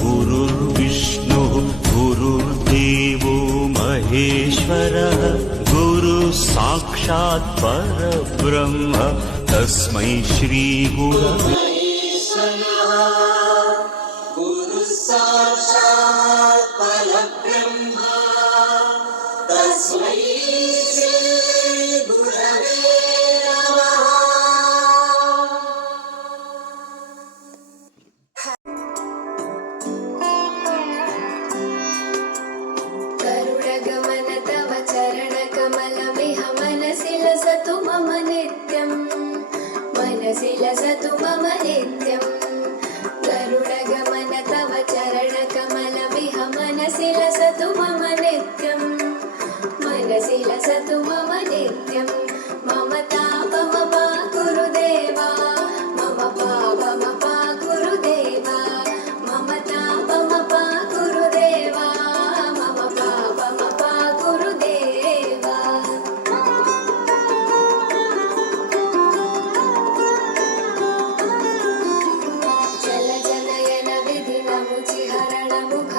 गुरुर्विष्णुः गुरुर्देवो महेश्वरः गुरुः साक्षात् परब्रह्म तस्मै श्री गुरवे गुरु साक्षात् परब्रह्म तस्मै श्री गुरवे नमः। गरुडगमन तव चरणकमलमिह मनसि लसतु मम नित्यं मनसि लसतु मम नित्यं। गरुडगमन तव चरणकमलमिह मनसि लसतु मम नित्यं मनसि लसतु मम नित्यं। मम तापमपा गुरुदेवा मम पापमपा गुरुदेवा मम तापमपा गुरुदेवा मम पापमपा गुरुदेवा। जलजनयन विधिनमुचिहरण मुख